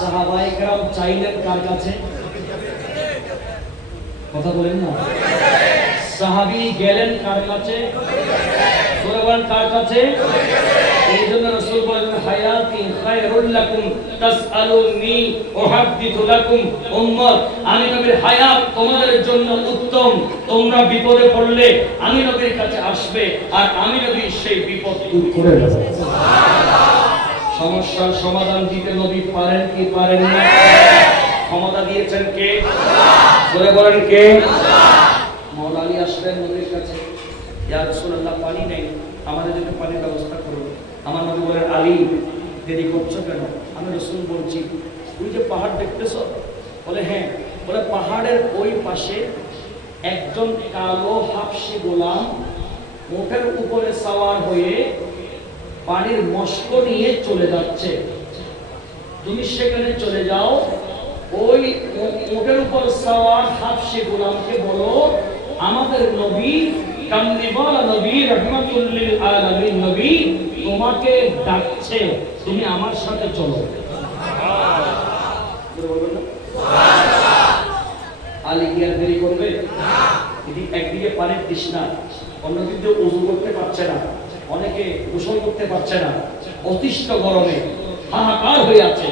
সাহাবায়ে কেরাম চাইলেন কার কাছে? কথা বলেন না। সাহাবী গেলেন কার কাছে? বলেন কার কাছে? এই জন্য রাসূল বলেন হায়াতি খায়রুল লাকুম তাসআলুনি উহাদ্দিথু লাকুম উম্মত, আমি নবীর হায়াত তোমাদের জন্য উত্তম। তোমরা বিপদে পড়লে আমি নবীর কাছে আসবে আর আমি নবী সেই বিপদ দূর করে দেব। সমস্যার সমাধান দিতে নবী পারেন কি পারেন না? ক্ষমতা দিয়েছেন কে? বলে বলেন কে? মাওলা আলী আসলেন নবীর কাছে, ইয়া রাসূলুল্লাহ পানি নেই, আমাদের জন্য পানির ব্যবস্থা করুন। আমার নবী বলেন আলী দেরি করছো কেন? আমি রাসূল বলছি ওই যে পাহাড় দেখতেছো? বলে হ্যাঁ। বলে পাহাড়ের ওই পাশে একজন কালো হাবশী গোলাম উটের উপরে সওয়ার হয়ে পানির মশক নিয়ে চলে যাচ্ছে, তুমি সেখানে চলে যাও, ওই উটের উপর সওয়ার হাবশী গোলামকে বলো আমাদের নবী কামলিওয়ালা নবী রাহমাতুল লিল আলামিন নবী তোমাকে ডাকছে, তুমি আমার সাথে চলো। সুবহানাল্লাহ। আলী কি আর দেরি করবে? একদিকে পানির তৃষ্ণা, অন্যদিকে ওযু করতে পারছে না, অনেকে গোসল করতে পারছে না, অতিষ্ঠ গরমে হাহাকার হয়ে আছে।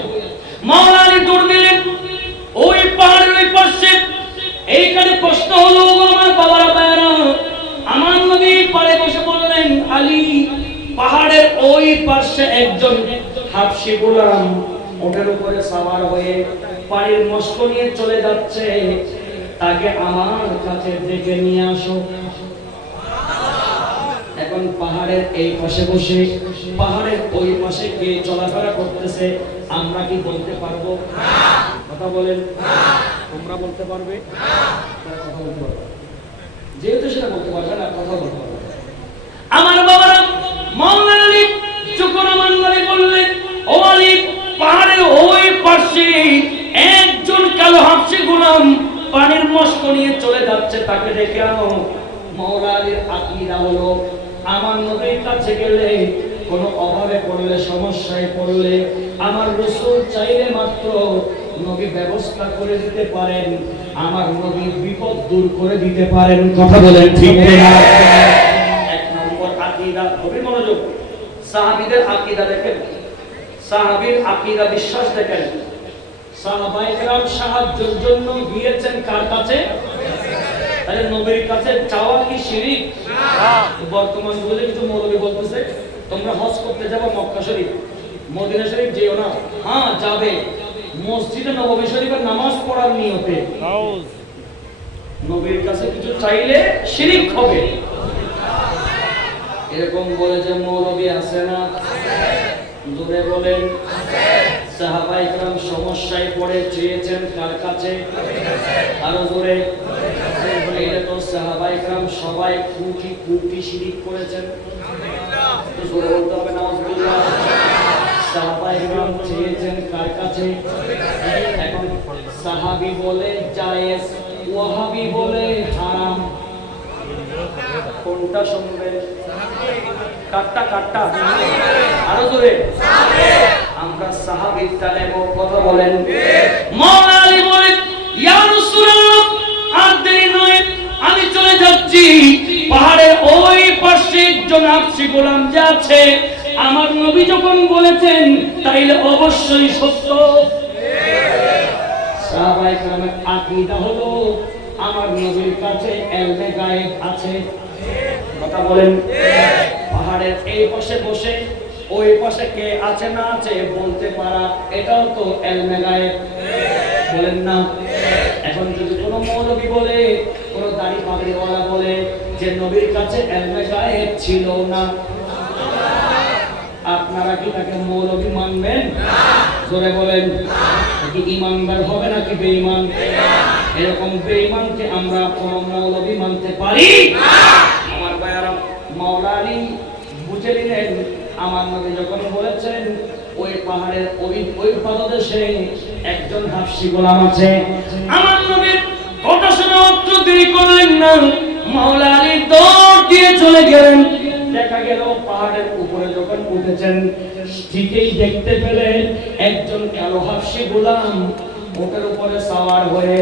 মাওলা আলী দৌড় দিলেন ওই পাহাড়ের ওই পাশে। এইখানে প্রশ্ন হলো আমার বাবারা ভাইরা, আমার নবী পাড়ে বসে বললেন আলী পাহাড়ের ওই পাশে একজন হাবশী গোলাম ওটার উপরে সওয়ার হয়ে পানির মশক নিয়ে চলে যাচ্ছে, তাকে আমার কাছে ডেকে নিয়ে আসো। এখন পাহাড়ের এই পাশে বসে পাহাড়ের ওই পাশে কে চলাফেরা করতেছে আমরা কি বলতে পারবো? কথা বলেন। তোমরা বলতে পারবে? কথা বলতে পারবে, যেহেতু সেটা বলতে পারবে না কথা বলতে পারবে। আমার বাবারা মাওলানা আলী যখন আমার নবী বললেন ও আলী পাহাড়ের ওই পাশে একজন কালো হাবশী গোলাম পানির মশক নিয়ে চলে যাচ্ছে, তাকে ডেকে আনো। মাওলানা আলীর আকীদা হলো আমার নবীর কাছে গেলে কোনো অভাবে পড়লে সমস্যায় পড়লে আমার রাসূল চাইলে মাত্র নবী ব্যবস্থা করে দিতে পারেন, আমার নবী বিপদ দূর করে দিতে পারেন। কথা বলেন ঠিক না? এক নম্বর আকীদা, খুবই মনোযোগ। সাহাবীদের আকীদা দেখেন, সাহাবীর আকীদা বিশ্বাস দেখেন। সাহাবায়ে কেরাম সাহায্যের জন্য গিয়েছেন কার কাছে? তাহলে নবীর কাছে চাওয়া কি শিরক? না। বর্তমান যুগে কিছু মৌলবি বলতেছে তোমরা হজ করতে যাবে মক্কা শরীফ, মদিনা শরীফ যেও না। হ্যাঁ যাবে, মসজিদে নববী শরীফে নামাজ পড়ার নিয়তে। নবীর কাছে কিছু চাইলে শিরক হবে, এরকম বলে যে মৌলবি আছে না? জোরে বলেন। সাহাবায়ে কেরাম সমস্যায় পড়ে চেয়েছেন কার কাছে? আরো জোরে। এটা তো সাহাবায়ে কেরাম সবাই কোটি কোটি শিরক করেছেন, তো জোরে বলতে হবে নাউজুবিল্লাহ। সাহাবায়ে কেরাম চেয়েছেন কার কাছে? এখন সাহাবী বলে জায়েজ, ওয়াহাবী বলে হারাম, কোনটা শুনবে? কাটটা কাটটা আরো জোরে। আমরা সাহাবীটা নেব। কথা বলেন। মাওলানা আলী বলেন ইয়া রাসূলুল্লাহ আর দেরি নয়, আমি চলে যাচ্ছি, পাহাড়ের ওই পাশে একজন হাবশী গোলাম যে আছে আমার নবী যখন বলেছেন তাইলে অবশ্যই সত্য। সাহাবায়ে কেরামের আকীদা হলো আমার নবীর কাছে ইলমে গায়েব আছে। কথা বলেন। পাহাড়ের এই পাশে বসে ওই পাশে কে আছে না আছে বলতে পারা, এটাও তো ইলমে গায়েব। বলেন না? এখন যদি কোনো মৌলবি বলে, কোনো দাড়ি পাগড়িওয়ালা বলে যে নবীর কাছে ইলমে গায়েব ছিল না, আপনারা কি তাকে মৌলবি মানবেন? জোরে বলেন। কি ঈমানদার হবে নাকি বেঈমান? এরকম বেঈমানকে আমরা কোন মৌলবি মানতে পারি না। আমার ভাইয়ারা, মাওলানা আলী বুঝে নিলেন আমার নবী যখন বলেছেন ওই পাহাড়ের ওই পাদদেশে একজন হাবশী গোলাম আছে, আমার নবীর কথা শুনে অত দেরি করলেন না, মাওলানা আলী দৌড় দিয়ে চলে গেলেন। দেখা গেল পাহাড়ের উপরে যখন উঠেছেন ঠিকই দেখতে পেলেন একজন কালো হাফসি গোলাম ওটার উপরে সাওয়ার হয়ে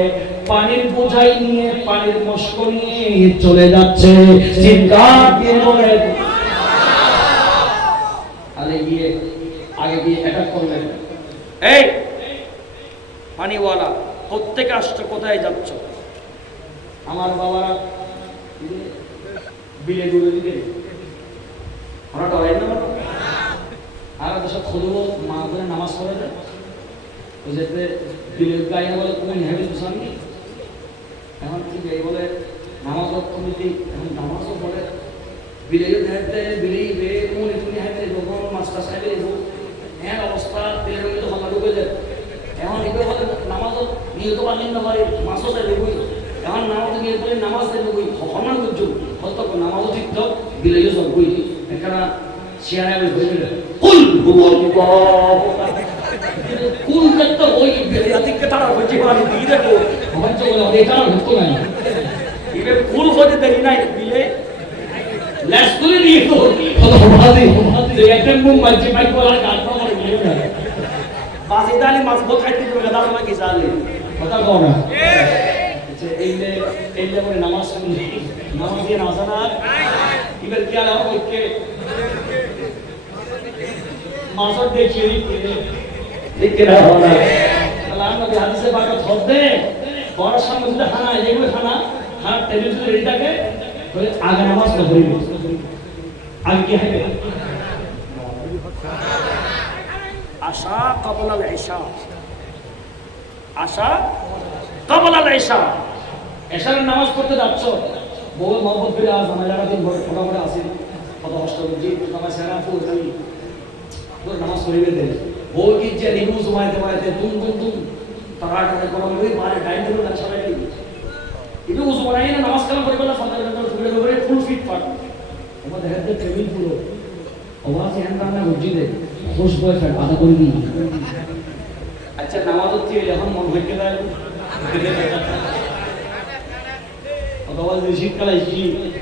পানির বোঝাই নিয়ে পানির মস্ক নিয়ে চলে যাচ্ছে। চিৎকার দিয়ে বলে আরে গিয়ে আগে গিয়ে অ্যাটাক করলেন, এই পানিওয়ালা প্রত্যেক আসছো, কোথায় যাচ্ছ? আমার বাবারা বিলে গুলো দিবে ওরা ডরাই না, আর সব খুলবো মা করে নামাজ পড়ে যায় ওই যেতে বিলের গায়ে বলে কোন হেবে সামনে এখন কি গাই বলে নামাজ কমিটি এখন নামাজও পড়ে বিলে হেঁটে বিলেই বে কোন তুমি হেঁটে যখন মাস্টার সাহেবের হ্যাঁ অবস্থা বিলের মধ্যে হল্লা ঢুকে যায়। এখন এগুলো বলে নামাজও নিয়ত পারলেন না পারে মাসও চাই দেখবই এখন নামাজ নিয়ে বলে নামাজ চাই দেখবই হমান করছো হয়তো নামাজও ঠিক তো বিলেও সব বই এখানে শেয়ার হবে কুল কুল করতে ওই বিলেয়াতিকে তারা হচ্ছে মানে দিয়ে দেখো আমার তো বলে এটা হতো না ইবে কুল হতে দেরি নাই বিলে লেস করে দিয়ে তো হলো বাদে যে একটা মুখ মাঝে মাইক বলা গান করে গেল না বাস ইদালি মাছ বো খাইতে যাবে দাও না কি জালে কথা কও না আচ্ছা এইলে করে নামাজ শুনি নামাজ দিয়ে নামাজ না ইবে কি আলা ওকে মাসর দেখিয়ে দিকে না হলো আল্লাহ নবী হাদিসে পাক ধরতে বড় সামনে যদি খানা যেগুলো খানা টেবিল যদি রেডি থাকে তাহলে আগে নামাজ পড়বে আগে কি হবে আশা ক্বাবলা আল ইশা আশা ক্বাবলা আল ইশা এশার নামাজ পড়তে যাচ্ছ বহু মহব্বত করে আজ আমার জায়গা দিন ফটো করে আসি কত কষ্ট জি নামাজ সেরা ফুল যাই তোর নামাজ পড়িবে দে ও কি যে নিগু জমাইতে পাইতে তুম তারা করে কোন ওই মারে টাইম দিলো না সবাই ইবু জমাই না নামাজ কালাম করে বলা ফাদার করে করে ফুল ফিট পাট ওমা দেখতে টেবিল পুরো আওয়াজ এন না বুঝি দে খুশ বয়ফ্রেন্ড আদা করে দি আচ্ছা নামাজ হচ্ছে এখন মন হইতে যায় অথবা শীতকালে কি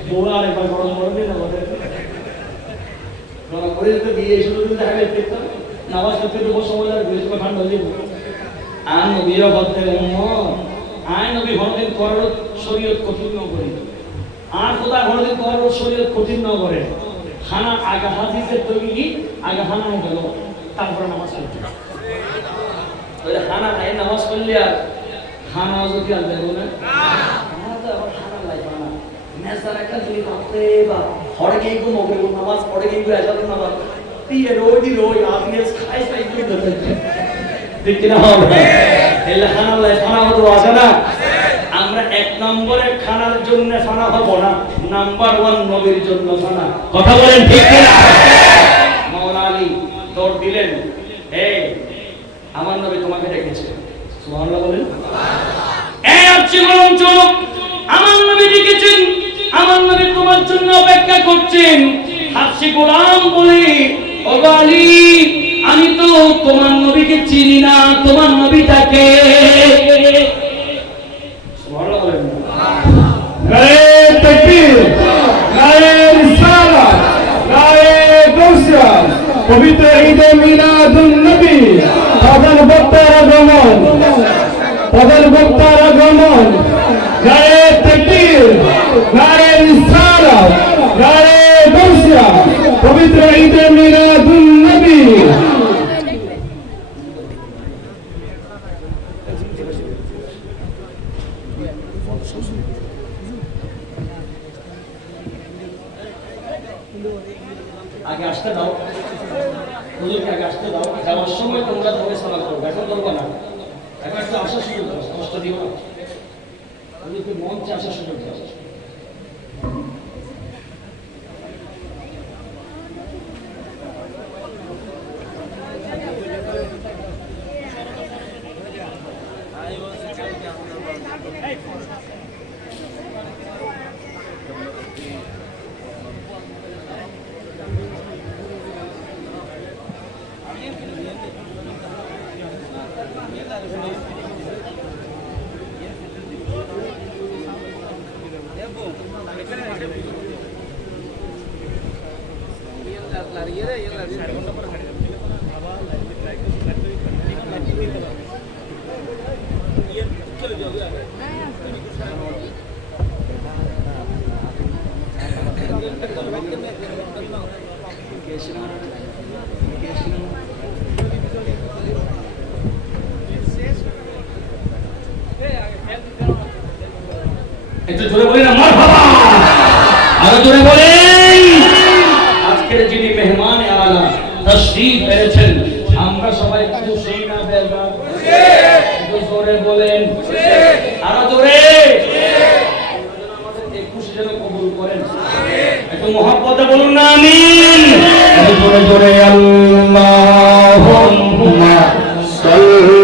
বউ আর একবার গরম করবে না বলে গরম করে তো দিয়ে শুরু করে দেখা যাচ্ছে নামাজ করতে তো সময় লাগে বেশি ঠান্ডা হয়ে যাবে আর নবীরা বলতে আয় নবী হরদিন করার শরীয়ত কঠিন ন করে আর খোদা হরদিন করার শরীয়ত কঠিন ন করে খানা আগা হাদিসের তৈরি আগা খানা হয়ে গেল তারপরে নামাজ পড়তে ওই খানা নাই নামাজ পড়লে আর খানা যদি আর দেবো না খানা লাগবে না মেসার একটা যদি ভাবতে বা হরে গিয়ে গো মগে নামাজ পড়ে গিয়ে এসাদ নামাজ দিয়ে রোজই রোজ আপনি খাই খাই করে দিতে ঠিক না হবে এলে খানা লাই খানা হতো আছে না আমরা এক নম্বরে খানার জন্য ফানা হব না নাম্বার 1 নবীর জন্য ফানা কথা বলেন ঠিক না মাওলানা আলী দৌড় দিলেন এই আমার নবী তোমাকে ডেকেছে সুবহানাল্লাহ বলেন এই আপনি বলুন চলো আমার নবী ডেকেছেন আমার নবী তোমার জন্য অপেক্ষা করছেন হাফসি গোলাম বলে ও আলী আমি তো তোমার নবীকে চিনি না তোমার নবীটাকে সুবহানাল্লাহ বলেন নারে তাকবীর নারে রিসালাত নারে গাউসিয়া পবিত্র ঈদে মিলাদুন নবী প্রধান বক্তার আগমন নারে তাকবীর নারে রিসালাত নারে গাউসিয়া পবিত্র ঈদে মিলাদুন নবী আগে আসতে দাও হুজুরকে আগে আসতে দাও যাওয়ার সময় তোমরা ধরে সালাম করবে এখন করবে না এখন একটু আসার সুযোগ দাও কষ্ট দিও না হুজুরকে মঞ্চে আসার সুযোগ দাও Lari ya, lari. একটু জোরে বলি না মারহাবা, আরো জোরে বলেন। আজকের যিনি মেহমান আলা তশরীফ এনেছেন, আমরা সবাই খুশি না বেজার? একটু জোরে বলেন, আরো জোরে। আমাদের এই খুশি যেন কবুল করেন, একটু মহব্বতে বলুন না আমিন। একটু জোরে জোরে আল্লাহুম্মা সাল্লি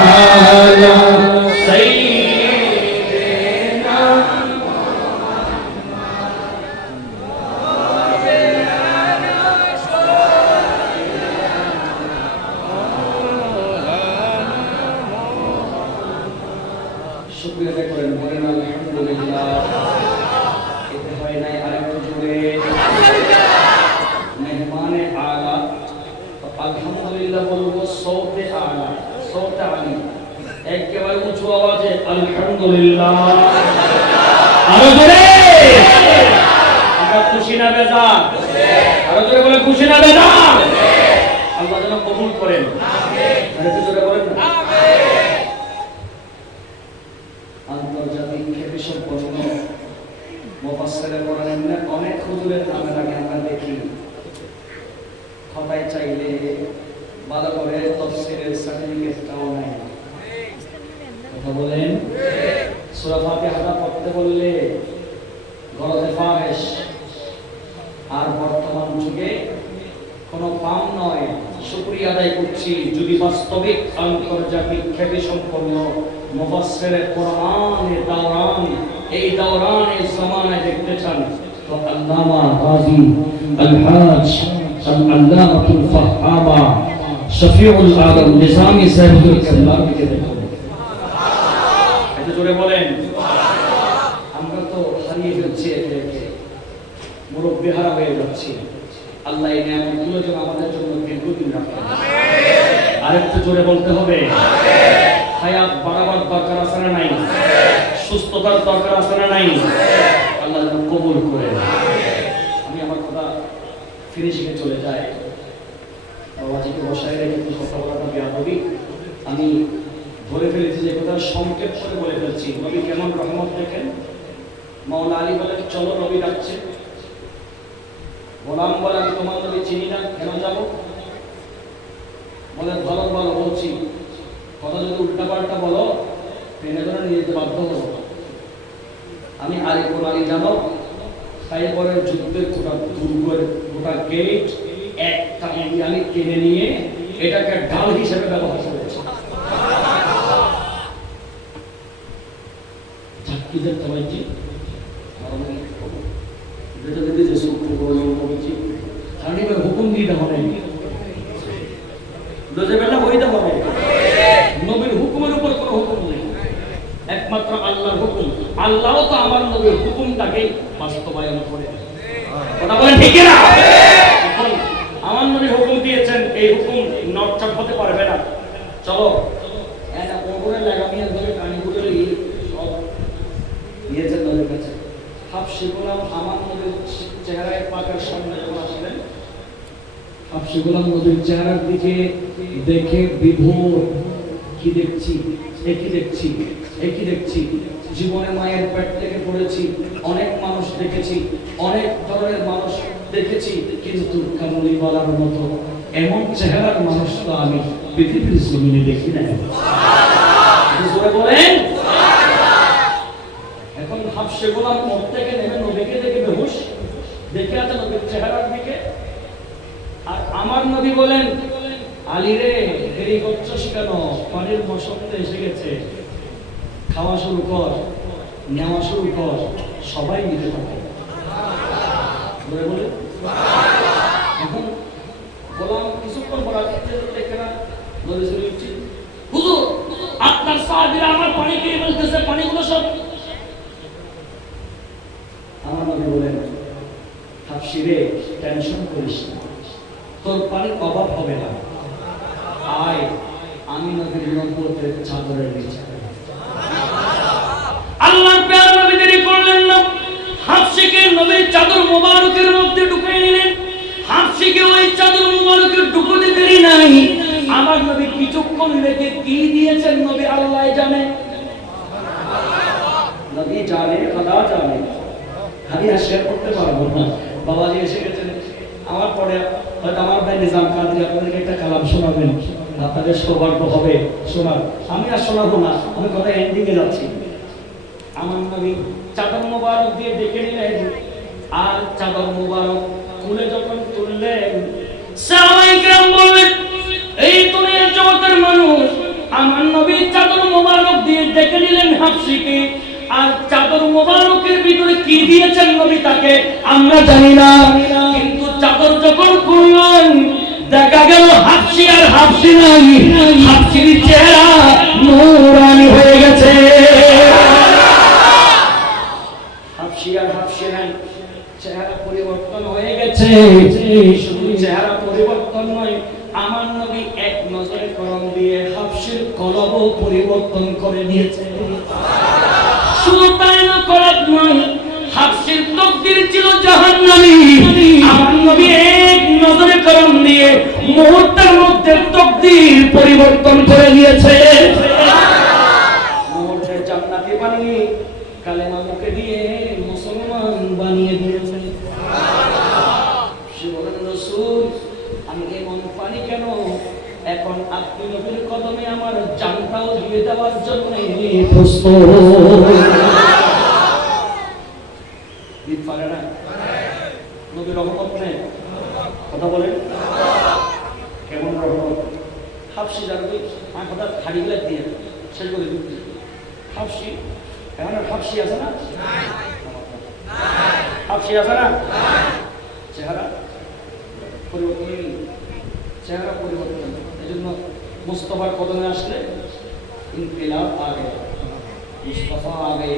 আলা সাইয়্যিদিনা শুকরিয়া আদায় করেন, বলেন আলহামদুলিল্লাহ। এতে হয় নাই, আরেকটু জোরে মেহমানে আলা, আলহামদুলিল্লাহ বলবো সৌতে আলা, সৌতে আলী, একেবারে উঁচু আওয়াজে আলহামদুলিল্লাহ। আরো জোরে। আমরা খুশি না বেজার? আরো জোরে বলে খুশি না বেজার? আল্লাহ যেন কবুল করেন, আরেকটু জোরে বলেন না। আন্তর্জাতিক খ্যাতি সম্পন্ন মুফাসসিরে কোরআনের অনেক হুজুরের নামে লাগে আমরা দেখি, খোদাই চাইলে ভালো করে তাফসীরের সার্টিফিকেটটাও নাই। কথা বলেন। সূরা ফাতিহা পড়তে বললে গলতে ফাহেশ, আর বর্তমান যুগে কোনো পাম নয়। শুকরিয়া আদায় করছি, যদি বাস্তবিক আন্তর্জাতিক খ্যাতি সম্পন্ন মুফাসসিরে কোরআনের দাওরান, এই দাওরানের জামানায় দেখতে চান তো আল্লামা গাজী আল-হাজ আল-আল্লামাতুল ফাহ্হামা শফিউল আলম নিজামী সাহেবুল কেবলাকে দেখুন। একটু জোরে বলেন। আমরা তো হারিয়ে ফেলছি, একে একে মুরব্বি হারা হয়ে যাচ্ছি। আল্লাহ এই নিয়ামতগুলো যেন আমাদের জন্য দীর্ঘদিন রাখেন। আরেকটু জোরে বলতে হবে। হায়াত বাড়াবার দরকার আছে না নাই? সুস্থতার দরকার আছে না নাই? আল্লাহ যেন কবুল করে। আমি আমার কথা ফিনিশিংয়ে চলে যাই। বাবাজিকে বসায় রেখে কিছু কথা বলাটা বেয়াদবি। আমি ধরে ফেলেছি যে কথা সংক্ষেপ করে বলে ফেলছি। নবী কেমন রহমত দেখেন। মাওলা আলী বলেন চলো, নবী ডাকছে। গোলাম বলে আমি তোমার নবী চিনি না, কেন যাবো? বলে ধরো, বলো, বলছি। কথা যদি উল্টাপাল্টা বলো টেনে ধরে নিয়ে যেতে বাধ্য হবো। আমি আলিপুর আলী জানো, তারপরে যুদ্ধের গোটা দুর্গের গোটা গেট একটা ইন্ডিয়ানি টেনে নিয়ে এটাকে ঢাল হিসেবে ব্যবহার করেছে। ঝাঁকিদের সবাইকে হুকুম দিতে হবে, নবীর হুকুমের উপর কোনো হুকুম নেই, একমাত্র আল্লাহর হুকুম। আল্লাহ তো আমার নবীর হুকুমটাকে বাস্তবায়ন করে। কথা বলেন ঠিক না? এখন আমার নবী হুকুম দিয়েছেন, এই হুকুম নটচট হতে পারবে না। চলো একটা কোমরে লাগামিয়ে ধরে কানিগুলো সব নিয়েছেন নবীর কাছে। হাফসি গোলাম আমার নবীর চেহারায় পাকের সামনে যখন আসলেন, হাফসি গোলাম নবীর চেহারার দিকে দেখে বিভোর, কি দেখছি, একই দেখছি, একই দেখছি। জীবনে মায়ের পেট থেকে পড়েছি, অনেক মানুষ দেখেছি, অনেক ধরনের মানুষ দেখেছি, কিন্তু কামলিওয়ালার মতো এমন চেহারার মানুষ তো আমি পৃথিবীর জমিনে দেখি না। বলেন। এখন হাফসে গোলাম মোড় থেকে নেমে নবীকে দেখে বেহুশ, দেখে আছে নবীর চেহারার দিকে। আর আমার নবী বলেন, আলী রে দেরি করছিস কেন? পানির মৌসুম তো এসে গেছে, খাওয়া শুরু কর, নেওয়া শুরু কর। সবাই নিতে থাকে। এখন গোলাম কিছুক্ষণ পর দেখে না, হুজুর আপনার সাহাবীরা আমার পানি খেয়ে বলতেছে, পানিগুলো সব। আমার নবী বলেন, হাফসি রে টেনশন করিস না, তোর পানির অভাব হবে না। আয় আমি নবীর নবুয়তের চাদরের নিচে। আল্লাহর প্যারা নবী দেরি করলেন না, হাফসিকে নবীর চাদর মোবারকের মধ্যে ঢুকিয়ে নিলেন। হাফসিকে ওই চাদর মোবারকে ঢুকতে দেরি নাই। আমার নবী কিছুক্ষণ রেখে কি দিয়েছেন নবী আল্লাহ জানে। নবী জানে খোদা জানে। আমি আর শেয়ার করতে পারবো না। বাবাজি এসে গেছেন, আমার পরে হয়তো আমার ভাই নিজাম কাদরি আপনাদেরকে একটা কালাম শোনাবেন, আপনাদের সৌভাগ্য হবে শোনার। আমি আর শোনাবো না, আমি কথা এন্ডিংয়ে যাচ্ছি। আমার নবী চাদর মোবারক দিয়ে ডেকে নিলেন, আর চাদর মোবারক তুলে যখন তুললেন, সাহাবায়ে কেরাম বললেন, এই দুনিয়ার জগতের মানুষ আমার নবী চাদর মোবারক দিয়ে ডেকে নিলেন হাফসিকে, আর চাদর মোবারকের ভিতরে কি দিয়েছেন নবী তাকে আমরা জানি না, কিন্তু চাদর যখন খুললেন দেখা গেল হাফসি আর হাফসি নাই, হাফসির চেহারা নূরানি হয়ে গেছে। হাফসি আর হাফসি নাই, চেহারা পরিবর্তন হয়ে গেছে। শুধু চেহারা পরিবর্তন নয়, আমার নবী এক নজরে করম দিয়ে হাফসির কলবও পরিবর্তন করে দিয়েছে। শুধু তাই না, কলব নয়, হাফসির তাকদীর ছিল জাহান্নামী, আমার নবী এক নজরে করম দিয়ে মুহূর্তের মধ্যে তাকদীর পরিবর্তন করে দিয়েছে। মুহূর্তে জান্নাতি বানিয়ে কালেমা মুখে দিয়ে মুসলমান বানিয়ে দিয়েছে। সে বলেন, রাসূল আমি এমন পানি কেন, এখন আপনি নবীর কদমে আমার জানটাও দিয়ে দেওয়ার জন্য প্রস্তুত। দিন পারে না নবীর রহমত নেই, কথা বলেন কেমন রহমত। হাফসি জানবে কথা খাড়িগুলা দিয়ে শেষ করে দিচ্ছি। হাফসি এখন হাফসি আছে না, হাফসি আছে না, চেহারা পরিবর্তন, চেহারা পরিবর্তন। এই জন্য মুস্তফার কদমে আসলে ইনকিলাব আগে, মুস্তফা আগে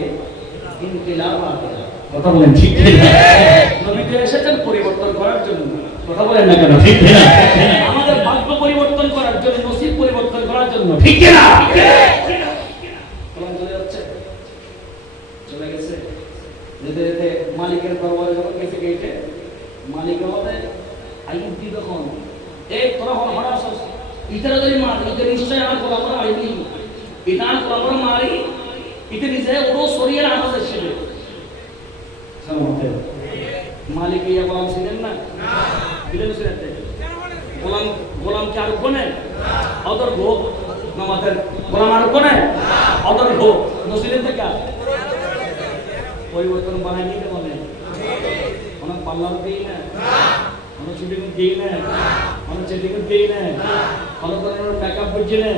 ইনকিলাব আগে। কথা বলেন ঠিক না? নবীকে এসেছেন পরিবর্তন করার জন্য, কথা বলেন না কেন ঠিক না? আমাদের ভাগ্য পরিবর্তন করার জন্য, নসিব পরিবর্তন করার জন্য, ঠিক না? চলে যাচ্ছে, চলে গেছে, যেতে যেতে মালিকের দরবারে যখন গেছে গেটে, মালিক বলে আইব দি তখন এই তোরা হড়া আসছ ইতারা যদি মারি, এটা নিশ্চয় আমার গোলামরা আইবি, এটা গোলামরা মারি, এটা নিজে ওরও সরিয়ে রাখা যাচ্ছে। মালিক ইয়া গোলাম ছিলেন না, দিলেন ছিলেন গোলাম, গোলাম কি আর কোনে অদর ভোগ আমাদের গোলাম আর কোনে অদর ভোগ নছিলেন থেকে পরিবর্তন বানাই নিতে বলে অনেক পাল্লার দিই না, অনেক শুটিং দিই না, অনেক চেটিং দিই না, ভালো ধরনের মেকআপ বুঝি না।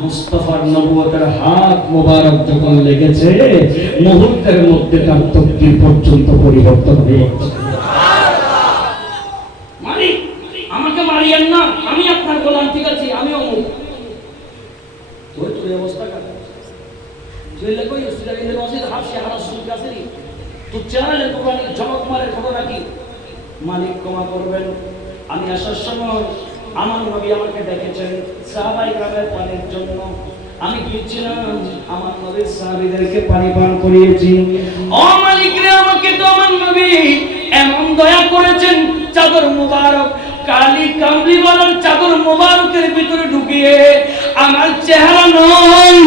মুস্তাফার নবুয়তের হাত মোবারক যখন লেগেছে, মুহূর্তের মধ্যে তার তাকদীর পর্যন্ত পরিবর্তন হয়ে গেছে। মালিক আমাকে মারিয়েন না, আমি আপনার গোলাম, ঠিক আছে আমি অমুক। ওই তোর অবস্থা কেন জেলে কই ইসরায়েলের মসজিদ হাফসি হারা সুযোগ আছে নি, তোর চেহারা কোরআন জগৎ মারের ঘটনা কি? মালিক ক্ষমা করবেন, আমি আসার সময় আমার নবী আমাকে ডেকেছেন সাহাবায়ে কেরামের পানির জন্য, আমি গিয়েছিলাম আমার নবীর সাহাবীদেরকে পানি পান করিয়েছি। ও মালিক রে, আমাকে তো আমার নবী এমন দয়া করেছেন, চাদর মুবারক কালি কামলি বালার চাদর মুবারকের ভিতরে ঢুকিয়ে আমার চেহারা নয়,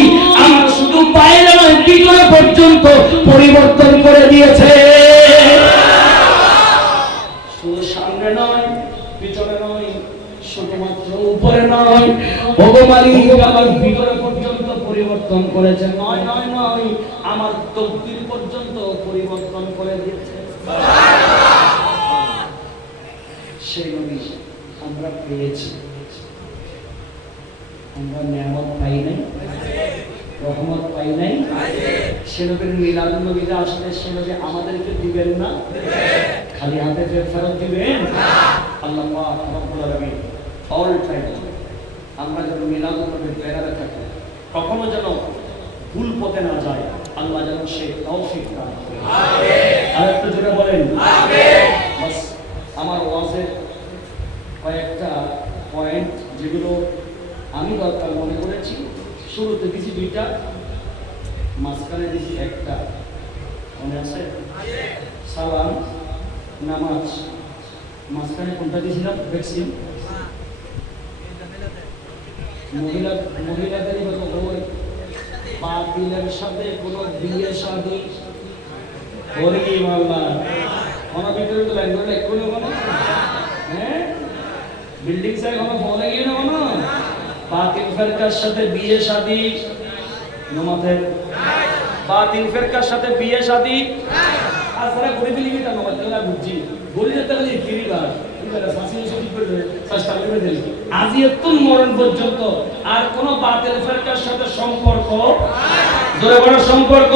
আমার শুধু পায়ের নয় ভিতরে পর্যন্ত পরিবর্তন করে দিয়েছে। শুধু সামনে নয়, পিছনে নয়, শুধুমাত্র উপরে নয়, ওগো মালিক আমার ভিতরে পর্যন্ত পরিবর্তন করেছে। নয় নয় নয়, আমার তাকদীর পর্যন্ত পরিবর্তন করে দিয়েছে। সেই নবী আমরা পেয়েছি, আমরা নিয়ামত পাই নাই, রহমত পাই নাই। সে নবীর মিলাদ নবীরা আসলে সে নবী আমাদেরকে দিবেন না, খালি হাতে ফেরত দিবেন। আল্লাহ পাক রব্বুল আলামিন অল টাইম আমরা যেন মিলাদ নবীর প্রেরণা থাকি, কখনো যেন ভুল পথে না যায়, আল্লাহ যেন সেই তৌফিক দান করেন। আমিন। আর একটু জোরে বলেন আমিন। বাস আমার ওয়াজের কয়েকটা পয়েন্ট যেগুলো আমি দরকার মনে করেছি, শুরুতে দিয়েছি দুইটা, মাঝখানে দিয়েছি একটা, মনে আছে? সালাম, নামাজ, মাঝখানে কোনটা দিয়েছিলাম? ভ্যাকসিন। মহিলাদেরই বাতিলের সাথে কোনো বিয়ে শাদী ওরে কি মাল্লা কোন ভিতরে তো ল্যাঙ্গুয়েজ একটু নেব না হ্যাঁ বিল্ডিং সাইড কোনো ফোনে গিয়ে নেব না বাতিল ফেরকার সাথে বিয়ে শাদী নমাজের বাতিল ফেরকার সাথে বিয়ে শাদী আসলে গরিব লিখি তা নমাজ না বুঝছি গরিব যেতে গেলে কিরিবার আজি এত মরণ পর্যন্ত আর কোন বাতিল ফেরকার সাথে সম্পর্ক জোরে বড় সম্পর্ক